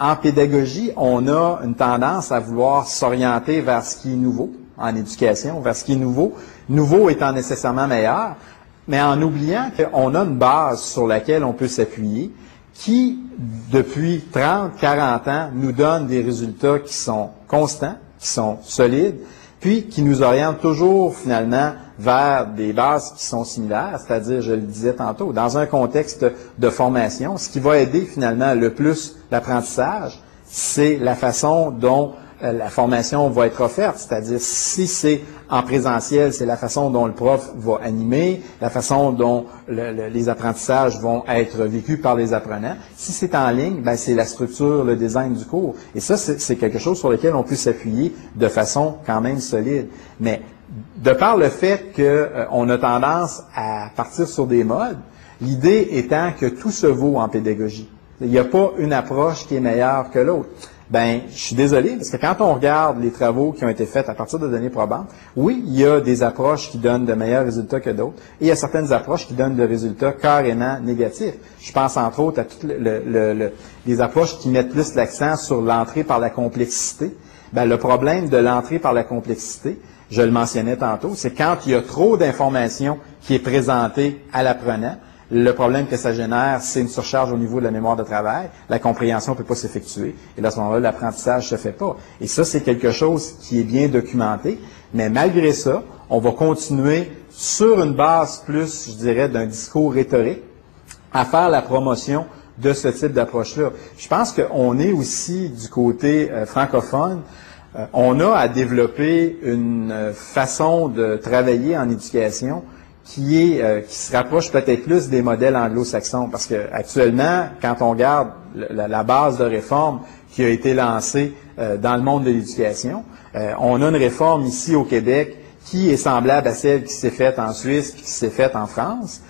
en pédagogie, on a une tendance à vouloir s'orienter vers ce qui est nouveau en éducation, vers ce qui est nouveau, nouveau étant nécessairement meilleur, mais en oubliant qu'on a une base sur laquelle on peut s'appuyer, qui, depuis 30, 40 ans, nous donne des résultats qui sont constants, qui sont solides, puis qui nous orientent toujours, finalement, vers des bases qui sont similaires, c'est-à-dire, je le disais tantôt, dans un contexte de formation, ce qui va aider, finalement, le plus l'apprentissage, c'est la façon dont la formation va être offerte, c'est-à-dire si c'est en présentiel, c'est la façon dont le prof va animer, la façon dont les apprentissages vont être vécus par les apprenants. Si c'est en ligne, ben c'est la structure, le design du cours. Et ça, c'est quelque chose sur lequel on peut s'appuyer de façon quand même solide. Mais de par le fait qu'on a tendance à partir sur des modes, l'idée étant que tout se vaut en pédagogie. Il n'y a pas une approche qui est meilleure que l'autre. Ben, je suis désolé, parce que quand on regarde les travaux qui ont été faits à partir de données probantes, oui, il y a des approches qui donnent de meilleurs résultats que d'autres, et il y a certaines approches qui donnent des résultats carrément négatifs. Je pense entre autres à toutes les approches qui mettent plus l'accent sur l'entrée par la complexité. Ben, le problème de l'entrée par la complexité, je le mentionnais tantôt, c'est quand il y a trop d'informations qui est présentée à l'apprenant. Le problème que ça génère, c'est une surcharge au niveau de la mémoire de travail. La compréhension ne peut pas s'effectuer. Et à ce moment-là, l'apprentissage ne se fait pas. Et ça, c'est quelque chose qui est bien documenté. Mais malgré ça, on va continuer sur une base plus, je dirais, d'un discours rhétorique à faire la promotion de ce type d'approche-là. Je pense qu'on est aussi du côté francophone. On a à développer une façon de travailler en éducation qui se rapproche peut-être plus des modèles anglo-saxons, parce que actuellement, quand on regarde la base de réforme qui a été lancée dans le monde de l'éducation, on a une réforme ici au Québec qui est semblable à celle qui s'est faite en Suisse puis qui s'est faite en France,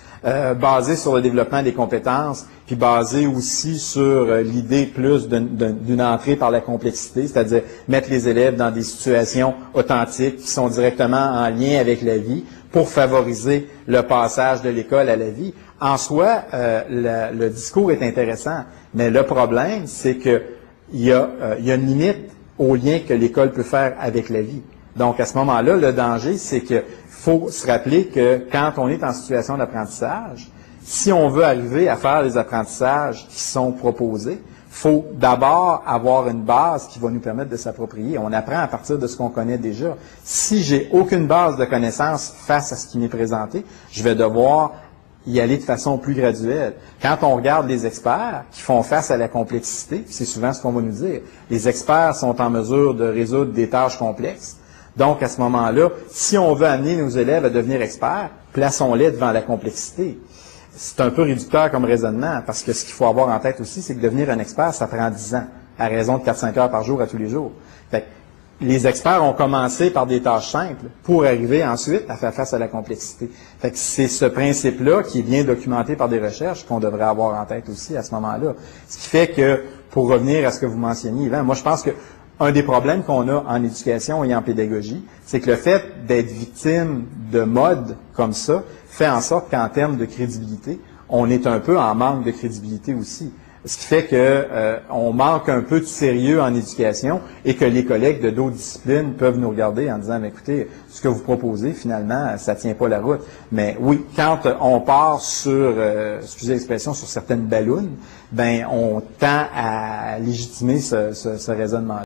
basée sur le développement des compétences, puis basée aussi sur l'idée plus d'une entrée par la complexité, c'est-à-dire mettre les élèves dans des situations authentiques qui sont directement en lien avec la vie, pour favoriser le passage de l'école à la vie. En soi, le discours est intéressant, mais le problème, c'est qu'il y a une limite au lien que l'école peut faire avec la vie. Donc, à ce moment-là, le danger, c'est qu'il faut se rappeler que quand on est en situation d'apprentissage, si on veut arriver à faire les apprentissages qui sont proposés, il faut d'abord avoir une base qui va nous permettre de s'approprier. On apprend à partir de ce qu'on connaît déjà. Si j'ai aucune base de connaissances face à ce qui m'est présenté, je vais devoir y aller de façon plus graduelle. Quand on regarde les experts qui font face à la complexité, c'est souvent ce qu'on va nous dire, les experts sont en mesure de résoudre des tâches complexes. Donc, à ce moment-là, si on veut amener nos élèves à devenir experts, plaçons-les devant la complexité. C'est un peu réducteur comme raisonnement, parce que ce qu'il faut avoir en tête aussi, c'est que devenir un expert, ça prend 10 ans, à raison de 4-5 heures par jour à tous les jours. Fait que les experts ont commencé par des tâches simples pour arriver ensuite à faire face à la complexité. Fait que c'est ce principe-là qui est bien documenté par des recherches qu'on devrait avoir en tête aussi à ce moment-là. Ce qui fait que, pour revenir à ce que vous mentionniez, Yvan, moi je pense que un des problèmes qu'on a en éducation et en pédagogie, c'est que le fait d'être victime de modes comme ça fait en sorte qu'en termes de crédibilité, on est un peu en manque de crédibilité aussi. Ce qui fait qu'on manque un peu de sérieux en éducation et que les collègues de d'autres disciplines peuvent nous regarder en disant « Écoutez, ce que vous proposez, finalement, ça ne tient pas la route. » Mais oui, quand on part sur, excusez l'expression, sur certaines ballons, ben on tend à légitimer ce raisonnement-là.